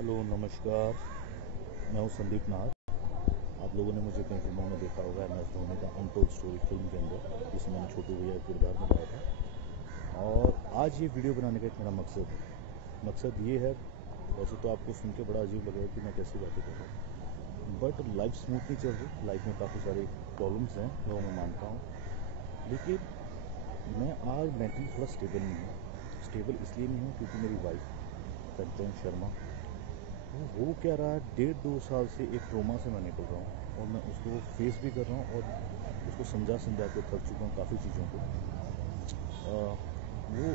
Hello नमस्कार। मैं हूँ संदीप नाथ। आप लोगों ने मुझे कई फिल्मों में देखा होगा, MS धोनी का अनटोल्ड स्टोरी फिल्म के अंदर, जिसमें मैंने छोटू भैया का किरदार निभाया था। और आज ये वीडियो बनाने का एक मेरा मकसद ये है। वैसे तो आपको सुन के बड़ा अजीब लगेगा कि मैं कैसी बातें कर रहा हूँ, बट लाइफ स्मूथ नहीं चल रही। लाइफ में काफ़ी सारी प्रॉब्लम्स हैं जो मैं मानता हूँ, लेकिन मैं आज मेंटली थोड़ा स्टेबल नहीं हूँ। स्टेबल इसलिए नहीं हूँ क्योंकि मेरी वाइफ कंचन शर्मा वो क्या रहा है, 1.5-2 साल से एक ट्रोमा से मैं निकल रहा हूँ और मैं उसको फेस भी कर रहा हूँ और उसको समझा के थक चुका हूँ काफ़ी चीज़ों को। वो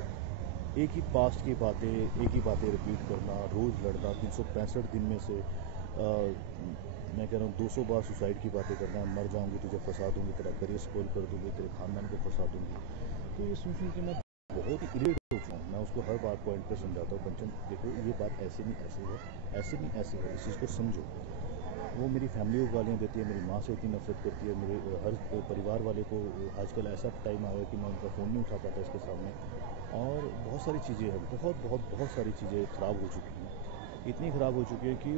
एक ही पास्ट की बातें रिपीट करना, रोज़ लड़ना, 365 दिन में से मैं कह रहा हूँ 200 बार सुसाइड की बातें करना, मर जाऊँगी तुझे फंसा दूँगी, तेरा करियर स्पॉइल कर दूँगी, तेरे खानदान को फंसा दूँगी। तो ये सुन के मैं बहुत ही इरिटेट हो चुका हूँ। मैं उसको हर बात पॉइंट पे समझाता हूँ, कंचन देखो ये बात ऐसे नहीं ऐसे है, ऐसे नहीं ऐसे है, इस चीज़ को समझो। वो मेरी फैमिली को गालियाँ देती है, मेरी माँ से इतनी नफरत करती है, मेरे हर परिवार वाले को। आजकल ऐसा टाइम आया कि मैं उनका फ़ोन नहीं उठा पाता इसके सामने। और बहुत सारी चीज़ें हैं, बहुत सारी चीज़ें ख़राब हो चुकी हैं। इतनी ख़राब हो चुकी है कि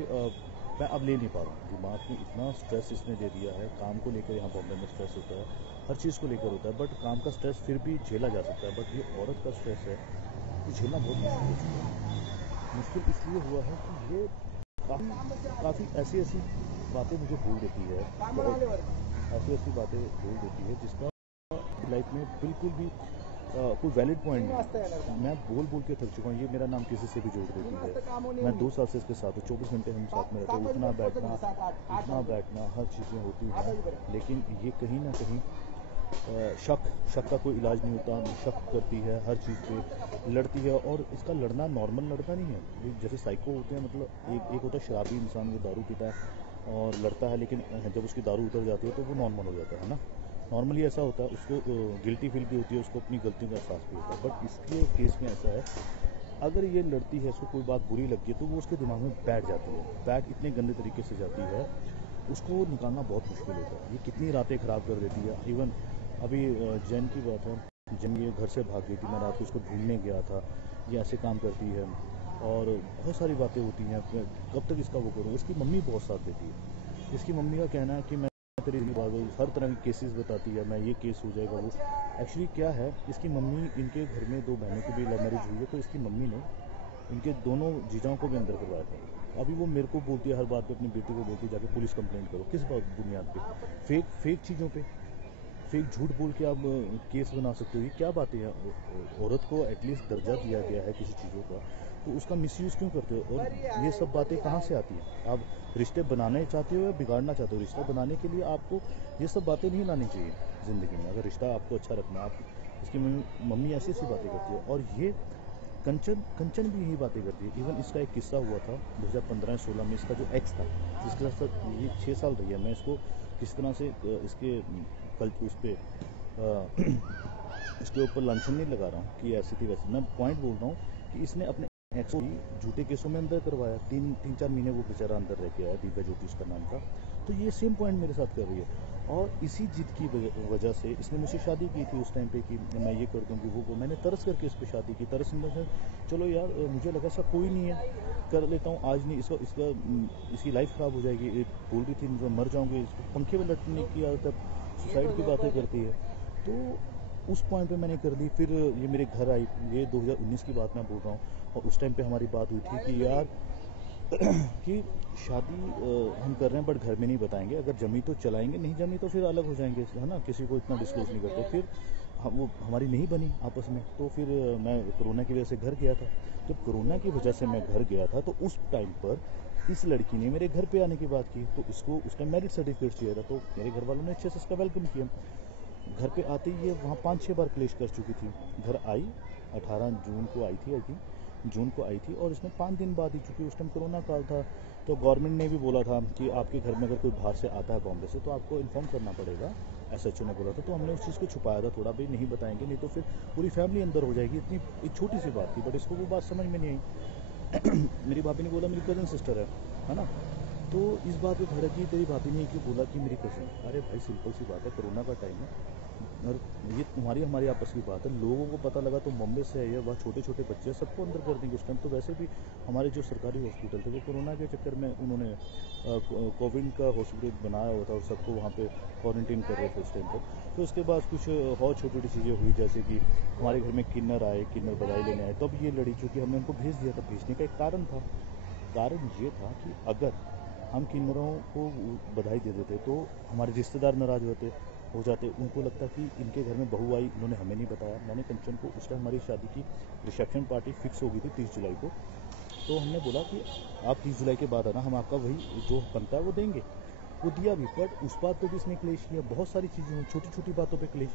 मैं अब ले नहीं पा रहा हूँ। दिमाग में इतना स्ट्रेस इसने दे दिया है। काम को लेकर यहाँ बॉम्बे में स्ट्रेस होता है, हर चीज़ को लेकर होता है, बट काम का स्ट्रेस फिर भी झेला जा सकता है। बट ये औरत का स्ट्रेस है, ये झेलना बहुत मुश्किल हो चुका है। मुश्किल इसलिए हुआ है कि ये काफ़ी ऐसी बातें मुझे बोल देती है, बहुत ऐसी बातें बोल देती है जिसका लाइफ में बिल्कुल भी कोई वैलिड पॉइंट नहीं। मैं बोल के थक चुका हूँ। ये मेरा नाम किसी से भी जोड़ देती है। मैं 2 साल से इसके साथ हूँ, 24 घंटे हम साथ में रहते हैं, उठना बैठना हर चीज़ें होती हैं। लेकिन ये कहीं ना कहीं शक का कोई इलाज नहीं होता। शक करती है, हर चीज़ पे लड़ती है। और इसका लड़ना नॉर्मल लड़ना नहीं है। ये जैसे साइको होते हैं, मतलब एक होता है शराबी इंसान, वो दारू पीता है और लड़ता है, लेकिन जब उसकी दारू उतर जाती है तो वो नॉर्मल हो जाता है ना। नॉर्मली ऐसा होता है, उसको गिल्टी फील भी होती है, उसको अपनी गलतियों का एहसास भी होता है। बट इसके केस में ऐसा है, अगर ये लड़ती है, इसको कोई बात बुरी लगती है तो वो उसके दिमाग में बैठ जाती है। बैठ इतने गंदे तरीके से जाती है, उसको निकालना बहुत मुश्किल होता है। ये कितनी रातें ख़राब कर देती है। इवन अभी जैन की बात है, जब ये घर से भाग गई थी, मैं रात को उसको ढूंढने गया था। ये ऐसे काम करती है और बहुत सारी बातें होती हैं। कब तक इसका वो करूँ। इसकी मम्मी बहुत साथ देती है। इसकी मम्मी का कहना है कि मैं तेरी बात, हर तरह के केसेस बताती है, मैं ये केस हो जाएगा वो। एक्चुअली क्या है, इसकी मम्मी, इनके घर में 2 बहनों की भी लव मैरिज हुई है, तो इसकी मम्मी ने इनके दोनों जीजाओं को भी अंदर करवाया था। अभी वो मेरे को बोलती है, हर बात पे अपनी बेटी को बोलती है जाके पुलिस कंप्लेंट करो। किस बात बुनियाद पे? फेक चीज़ों पे, फेक झूठ बोल के आप केस बना सकते हो। ये क्या बातें हैं? औरत को एटलीस्ट दर्जा दिया गया है किसी चीज़ों का, तो उसका मिसयूज़ क्यों करते हो? और ये सब बातें कहाँ से आती हैं? आप रिश्ते बनाने चाहते हो या बिगाड़ना चाहते हो? रिश्ता बनाने के लिए आपको ये सब बातें नहीं लानी चाहिए ज़िंदगी में। अगर रिश्ता आपको अच्छा रखना है, आप इसकी मम्मी ऐसी बातें करती है। और ये कंचन भी यही बातें करती है। इवन इसका एक किस्सा हुआ था 2015-16 में। इसका जो एक्स था, जिसके साथ ये 6 साल रही है, मैं इसको किस तरह से इसके कल उस पर इसके ऊपर लांछन नहीं लगा रहा हूँ कि ऐसी थी वैसी। मैं पॉइंट बोल रहा हूँ कि इसने अपने एक्स को झूठे केसों में अंदर करवाया। 3-4 महीने वो बेचारा अंदर रह के आया, दिव्या ज्योति उसका नाम था। तो ये सेम पॉइंट मेरे साथ कर रही है। और इसी जिद की वजह से इसने मुझसे शादी की थी उस टाइम पे कि मैं ये कर दूँगी वो मैंने तरस करके इस पर शादी की। तरस से चलो यार, मुझे लगा ऐसा कोई नहीं है, कर लेता हूँ। आज नहीं, इसकी लाइफ ख़राब हो जाएगी। बोल रही थी मुझे मर जाऊँगी, पंखे में लटकने की आदत, सुसाइड की बातें करती है। तो उस पॉइंट पे मैंने कर ली। फिर ये मेरे घर आई, ये 2019 की बात मैं बोल रहा हूँ। और उस टाइम पे हमारी बात हुई थी कि यार कि शादी हम कर रहे हैं, बट घर में नहीं बताएंगे। अगर जमी तो चलाएंगे, नहीं जमी तो फिर अलग हो जाएंगे, है ना। किसी को इतना डिस्क्लोज नहीं करते। फिर वो हमारी नहीं बनी आपस में। तो फिर मैं कोरोना की वजह से घर गया था। जब कोरोना की वजह से मैं घर गया था, तो उस टाइम पर इस लड़की ने मेरे घर पे आने की बात की। तो इसको उस टाइम मैरिज सर्टिफिकेट चाहिए था, तो मेरे घर वालों ने अच्छे से इसका वेलकम किया। घर पे आते ही ये वहाँ 5-6 बार क्लेश कर चुकी थी। घर आई 18 जून को आई थी, आई थिंक जून को आई थी, और इसमें 5 दिन बाद ही, चूँकि उस टाइम कोरोना काल था, तो गवर्नमेंट ने भी बोला था कि आपके घर में अगर कोई बाहर से आता है बॉम्बे से, तो आपको इन्फॉर्म करना पड़ेगा। SHO ने बोला था। तो हमने उस चीज़ को छुपाया था थोड़ा, भाई नहीं बताएंगे, नहीं तो फिर पूरी फैमिली अंदर हो जाएगी। इतनी एक छोटी सी बात थी, बट इसको वो बात समझ में नहीं आई। मेरी भाभी ने बोला मेरी कज़न सिस्टर है ना। तो इस बात पे भड़की, तेरी भाभी ने क्यों बोला कि मेरी कज़न? अरे भाई सिंपल सी बात है, कोरोना का टाइम है, और ये तुम्हारी हमारी आपस की बात है। लोगों को पता लगा तो बॉम्बे से है या वहाँ छोटे छोटे बच्चे हैं, सबको अंदर कर देंगे। उस टाइम तो वैसे भी हमारे जो सरकारी हॉस्पिटल थे वो कोरोना के चक्कर में उन्होंने कोविड का हॉस्पिटल बनाया हुआ था और सबको वहाँ पे क्वारंटीन कर रहे थे उस टाइम पर। तो उसके बाद कुछ और छोटी छोटी चीज़ें हुई, जैसे कि हमारे घर में किन्नर आए, किन्नर बधाई लेने आए, तब ये लड़ी, क्योंकि हमने उनको भेज दिया था। भेजने का एक कारण था, कारण ये था कि अगर हम किन्नरों को बधाई दे देते तो हमारे रिश्तेदार नाराज हो जाते। उनको लगता कि इनके घर में बहू आई, इन्होंने हमें नहीं बताया। मैंने कंचन को, उस टाइम हमारी शादी की रिसेप्शन पार्टी फिक्स हो गई थी 30 जुलाई को, तो हमने बोला कि आप 30 जुलाई के बाद आना, हम आपका वही जो बनता है वो देंगे। वो दिया भी, बट उस बात पर भी इसने क्लेश किया। बहुत सारी चीज़ें हुई, छोटी छोटी बातों पे क्लेश।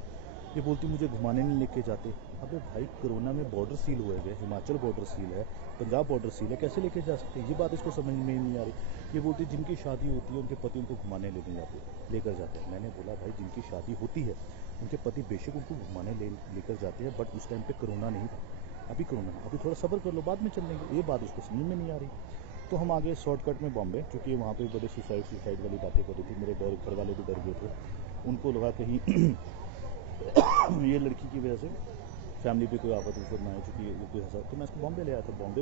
ये बोलती मुझे घुमाने नहीं लेके जाते। अबे भाई, कोरोना में बॉर्डर सील हुए गए, हिमाचल बॉर्डर सील है, पंजाब बॉर्डर सील है, कैसे लेके जा सकते हैं? ये बात इसको समझ में नहीं आ रही। ये बोलती जिनकी शादी होती है उनके पति उनको घुमाने लेकर जाते हैं। मैंने बोला भाई, जिनकी शादी होती है उनके पति बेशक उनको घुमाने लेकर जाते हैं, बट उस टाइम पे कोरोना नहीं था। अभी कोरोना, अभी थोड़ा सब्र कर लो, बाद में चल देंगे। ये बात उसको समझ में नहीं आ रही। तो हम आगे शॉर्टकट में बॉम्बे, क्योंकि वहाँ पे बड़े सुसाइड वाली बातें कर रही थी। मेरे घर वाले भी डर गए थे, उनको लगा कहीं ये लड़की की वजह से फैमिली पे कोई आफत ना आए, चूँकि वो कोई हंसा। तो मैं इसको बॉम्बे ले आया था। बॉम्बे